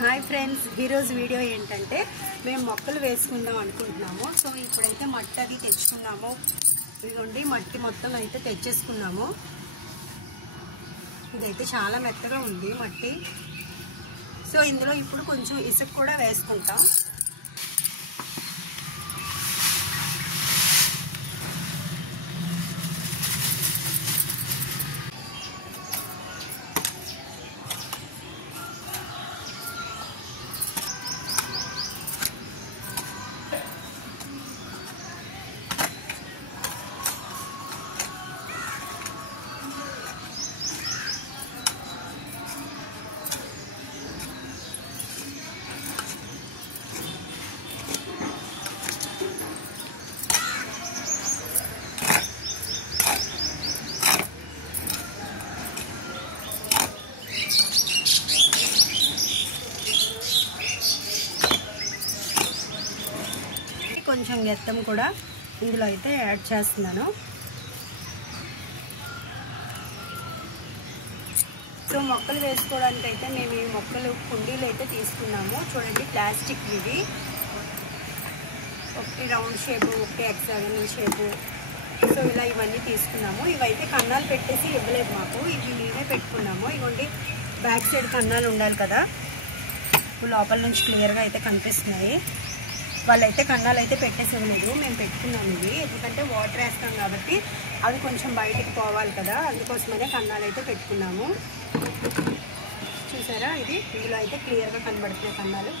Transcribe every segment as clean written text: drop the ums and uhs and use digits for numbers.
Hi friends, ఈరోజు video ఏంటంటే మేము మొక్కలు వేసుకుందాం అనుకుంటున్నాము. సో ఇప్పుడైతే మట్టి అది తెచ్చుకున్నాము. ఇదిగోండి మట్టి మొత్తం అయితే తెచ్చేసుకున్నాము. ఇదైతే చాలా మెత్తగా ఉంది మట్టి. సో ఇందులో ఇప్పుడు కొంచెం ఇసుక కూడా వేసుకుంటాం. కొంచెం గెత్తం కూడా ఇందులో అయితే యాడ్ చేస్తున్నాను. సో మొక్కలు వేసుకోవడానికి అయితే మేము ఈ మొక్కలు కుండీలు అయితే తీసుకున్నాము. చూడండి, ప్లాస్టిక్ ఇవి, ఒకటి రౌండ్ షేపు, ఒకటి హెక్సాగనల్ షేపు. సో ఇలా ఇవన్నీ తీసుకున్నాము. ఇవైతే కన్నాలు పెట్టేసి ఇవ్వలేదు మాకు, ఇవి మేమే పెట్టుకున్నాము. ఇవ్వండి, బ్యాక్ సైడ్ కన్నాలు ఉండాలి కదా, లోపల నుంచి క్లియర్గా అయితే కనిపిస్తున్నాయి. వాళ్ళైతే కన్నాలు అయితే పెట్టేసేయలేదు, మేము పెట్టుకున్నాము ఇవి. ఎందుకంటే వాటర్ వేస్తాం కాబట్టి అవి కొంచెం బయటికి పోవాలి కదా, అందుకోసమనే కన్నాలు అయితే పెట్టుకున్నాము. చూసారా, ఇది ఇందులో అయితే క్లియర్గా కనబడుతున్నాయి కన్నాలు.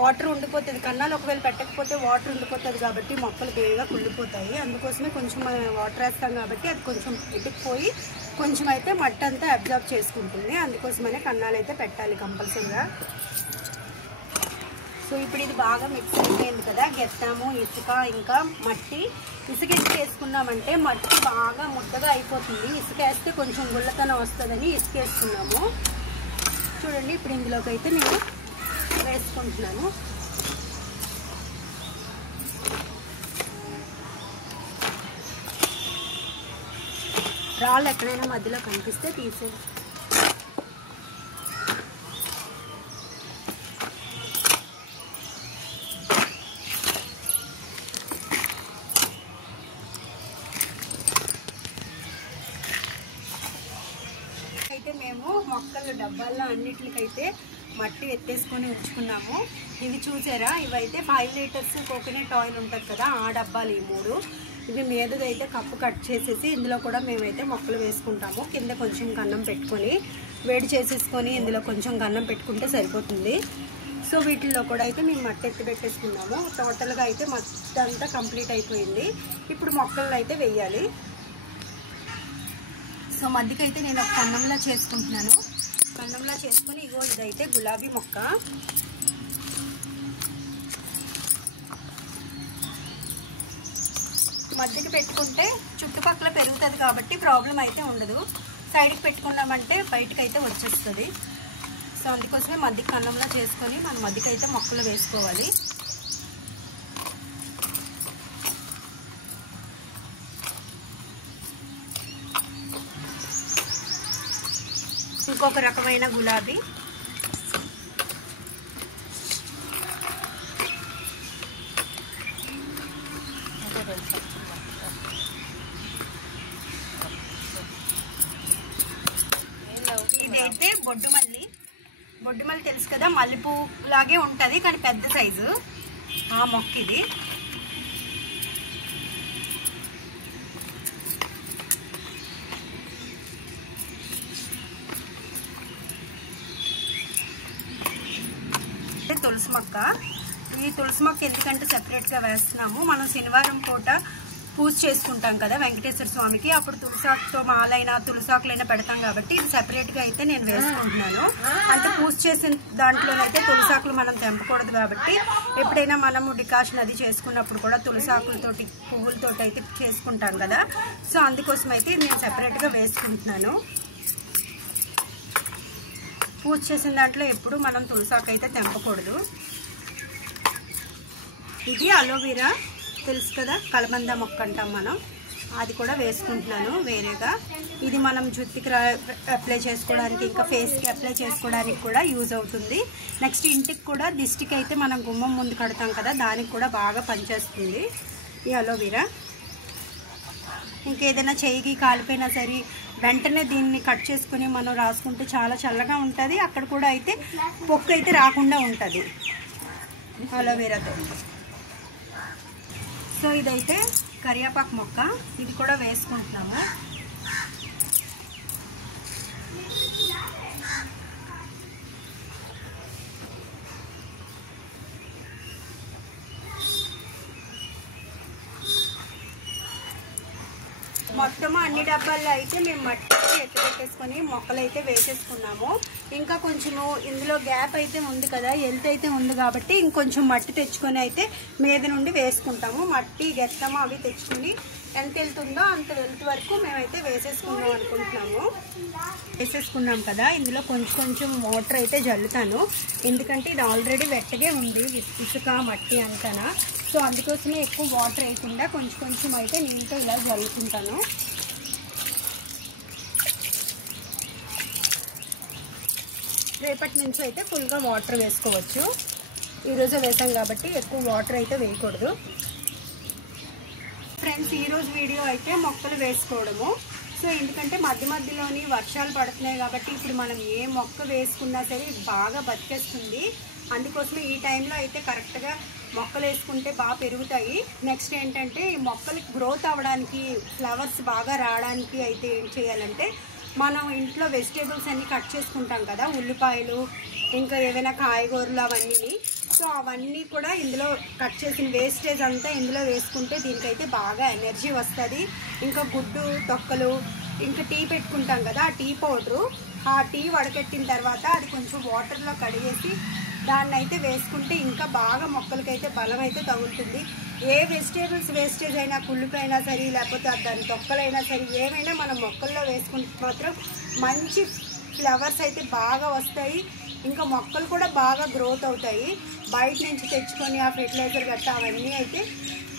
వాటర్ ఉండిపోతుంది, కన్నాలు ఒకవేళ పెట్టకపోతే వాటర్ ఉండిపోతుంది కాబట్టి మొక్కలు బేగా కుళ్ళిపోతాయి. అందుకోసమే కొంచెం వాటర్ వేస్తాం కాబట్టి అది కొంచెం ఎటుకుపోయి కొంచెం అయితే మట్టి అంతా అబ్జర్వ్ చేసుకుంటుంది. అందుకోసమనే కన్నాలు అయితే పెట్టాలి కంపల్సరీగా. సో ఇప్పుడు ఇది బాగా మిక్స్ అయిపోయింది కదా, గెత్తాము, ఇసుక, ఇంకా మట్టి. ఇసుక ఎందుకు వేసుకున్నామంటే మట్టి బాగా ముద్దగా అయిపోతుంది. ఇసుక వేస్తే కొంచెం గుల్లతనం వస్తుందని ఇసుక వేసుకున్నాము. చూడండి, ఇప్పుడు ఇందులోకి అయితే నేను వేసుకుంటున్నాను. రాళ్ళు ఎక్కడైనా మధ్యలో కనిపిస్తే తీసే. అయితే మేము మొక్కలు డబ్బాల్లో అన్నిటికైతే మట్టి ఎత్తేసుకొని ఉంచుకున్నాము. ఇవి చూసారా, ఇవైతే 5 లీటర్స్ కోకోనట్ ఆయిల్ ఉంటుంది కదా, ఆ డబ్బాలు ఈ 3. ఇవి మీదదైతే కప్పు కట్ చేసేసి ఇందులో కూడా మేమైతే మొక్కలు వేసుకుంటాము. కింద కొంచెం కన్నం పెట్టుకొని వేడి చేసేసుకొని ఇందులో కొంచెం కన్నం పెట్టుకుంటే సరిపోతుంది. సో వీటిల్లో కూడా అయితే మేము మట్టి ఎత్తి పెట్టేసుకున్నాము. టోటల్గా అయితే మట్టి అంతా కంప్లీట్ అయిపోయింది. ఇప్పుడు మొక్కలు అయితే వేయాలి. సో మధ్యకైతే నేను ఒక కన్నంలా చేసుకుంటున్నాను. కన్నంలా చేసుకొని ఇగో ఇదైతే గులాబీ మొక్క. మధ్యకి పెట్టుకుంటే చుట్టుపక్కల పెరుగుతుంది కాబట్టి ప్రాబ్లం అయితే ఉండదు. సైడ్కి పెట్టుకున్నామంటే బయటకు అయితే వచ్చేస్తుంది. సో అందుకోసమే మధ్యకి కన్నంలా చేసుకొని మనం మధ్యకైతే మొక్కలు వేసుకోవాలి. ఇంకొక రకమైన గులాబీ, ఇదైతే బొడ్డుమల్లి. బొడ్డుమల్లి తెలుసు కదా, మల్లెపూ లాగే ఉంటుంది కానీ పెద్ద సైజు ఆ మొక్క ఇది. తులసి మొక్క. ఈ తులసి మొక్క ఎందుకంటే సెపరేట్గా వేస్తున్నాము, మనం శనివారం పూట పూజ చేసుకుంటాం కదా వెంకటేశ్వర స్వామికి, అప్పుడు తులసాకుతో మాలైనా తులసాకులైనా పెడతాం కాబట్టి ఇది సెపరేట్గా అయితే నేను వేసుకుంటున్నాను. అంటే పూజ చేసిన దాంట్లోనైతే తులసాకులు మనం తెంపకూడదు కాబట్టి ఎప్పుడైనా మనము డికాషన్ అది చేసుకున్నప్పుడు కూడా తులసాకులతోటి పువ్వులతోటి అయితే చేసుకుంటాం కదా. సో అందుకోసం అయితే నేను సెపరేట్గా వేసుకుంటున్నాను. పూజ చేసిన దాంట్లో ఎప్పుడు మనం తులసాకు అయితే తెంపకూడదు. ఇది అలోవెరా తెలుసు కదా, కలబంద మొక్క అంటాం మనం. అది కూడా వేసుకుంటున్నాను వేరేగా. ఇది మనం జుట్టుకి అప్లై చేసుకోవడానికి, ఇంకా ఫేస్కి అప్లై చేసుకోవడానికి కూడా యూజ్ అవుతుంది. నెక్స్ట్ ఇంటికి కూడా దిష్టికి అయితే మనం గుమ్మం ముందు కడతాం కదా, దానికి కూడా బాగా పనిచేస్తుంది ఈ అలోవెరా. ఇంకేదైనా చెయ్యికి కాలిపోయినా సరే వెంటనే దీన్ని కట్ చేసుకుని మనం రాసుకుంటే చాలా చల్లగా ఉంటుంది. అక్కడ కూడా అయితే పొక్కు అయితే రాకుండా ఉంటుంది అలోవెరాతో. సో ఇదైతే కరివేపాకు మొక్క, ఇది కూడా వేసుకుంటున్నాము. మొత్తం అన్ని డబ్బాల్లో అయితే మేము మట్టి ఎత్తుపెట్టేసుకొని మొక్కలు అయితే వేసేసుకున్నాము. ఇంకా కొంచెము ఇందులో గ్యాప్ అయితే ఉంది కదా, ఎల్త్ అయితే ఉంది కాబట్టి ఇంకొంచెం మట్టి తెచ్చుకొని అయితే మీద నుండి వేసుకుంటాము. మట్టి గెత్తము అవి తెచ్చుకొని ఎంత వెళ్తుందో అంత వెళ్తు వరకు మేమైతే వేసేసుకుందాం అనుకుంటున్నాము. వేసేసుకున్నాం కదా, ఇందులో కొంచెం వాటర్ అయితే జల్లుతాను. ఎందుకంటే ఇది ఆల్రెడీ వెట్టగే ఉంది ఇసుక మట్టి అంతనా. సో అందుకోసమే ఎక్కువ వాటర్ వేయకుండా కొంచెం అయితే నీళ్ళతో ఇలా జల్లుకుంటాను. రేపటి నుంచి అయితే ఫుల్గా వాటర్ వేసుకోవచ్చు. ఈరోజే వేసాం కాబట్టి ఎక్కువ వాటర్ అయితే వేయకూడదు. ఫ్రెండ్స్, ఈరోజు వీడియో అయితే మొక్కలు వేసుకోవడము. సో ఎందుకంటే మధ్యలోని వర్షాలు పడుతున్నాయి కాబట్టి ఇప్పుడు మనం ఏ మొక్క వేసుకున్నా సరే బాగా బతికేస్తుంది. అందుకోసమే ఈ టైంలో అయితే కరెక్ట్గా మొక్కలు వేసుకుంటే బాగా పెరుగుతాయి. నెక్స్ట్ ఏంటంటే ఈ మొక్కలకి గ్రోత్ అవ్వడానికి, ఫ్లవర్స్ బాగా రావడానికి అయితే ఏం చేయాలంటే మనం ఇంట్లో వెజిటేబుల్స్ అన్నీ కట్ చేసుకుంటాం కదా, ఉల్లిపాయలు ఇంకా ఏవైనా కాయగూరలు అవన్నీ. సో అవన్నీ కూడా ఇందులో కట్ చేసిన వేస్టేజ్ అంతా ఇందులో వేసుకుంటే దీనికైతే బాగా ఎనర్జీ వస్తుంది. ఇంకా గుడ్డు తొక్కలు, ఇంకా టీ పెట్టుకుంటాం కదా, ఆ టీ పౌడరు, ఆ టీ వడకెట్టిన తర్వాత అది కొంచెం వాటర్లో కడిగేసి దాన్ని అయితే వేసుకుంటే ఇంకా బాగా మొక్కలకైతే బలం అయితే తగులుతుంది. ఏ వెజిటేబుల్స్ వేస్టేజ్ అయినా, కుళ్ళిపోయినా సరే లేకపోతే దాని తొక్కలైనా సరే ఏమైనా మనం మొక్కల్లో వేసుకుంటే మాత్రం మంచి ఫ్లవర్స్ అయితే బాగా వస్తాయి. ఇంకా మొక్కలు కూడా బాగా గ్రోత్ అవుతాయి. బయట నుంచి తెచ్చుకొని ఆ ఫెర్టిలైజర్ గట్టా అవన్నీ అయితే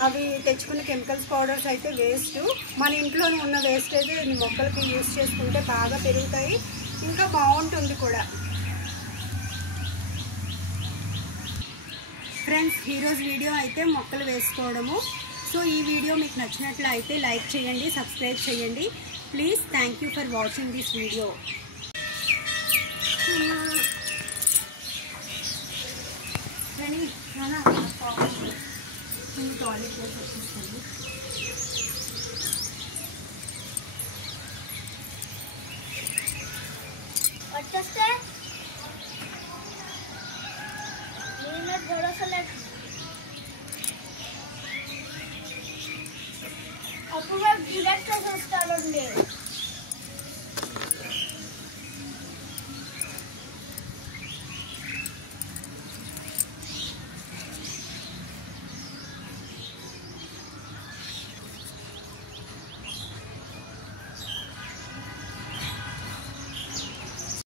అవి తెచ్చుకున్న కెమికల్స్ పౌడర్స్ అయితే వేస్ట్. మన ఇంట్లోనే ఉన్న వేస్టేజ్ మొక్కలకి యూజ్ చేసుకుంటే బాగా పెరుగుతాయి, ఇంకా బాగుంటుంది కూడా. ఫ్రెండ్స్, ఈరోజు వీడియో అయితే మొక్కలు వేసుకోవడము. సో ఈ వీడియో మీకు నచ్చినట్లు అయితే లైక్ చేయండి, సబ్స్క్రైబ్ చేయండి please. Thank you for watching this video. Toilet వచ్చేస్తుంది. వచ్చేస్తే నేను దొరకలే. అప్పుడు డైరెక్ట్ వస్తానండి.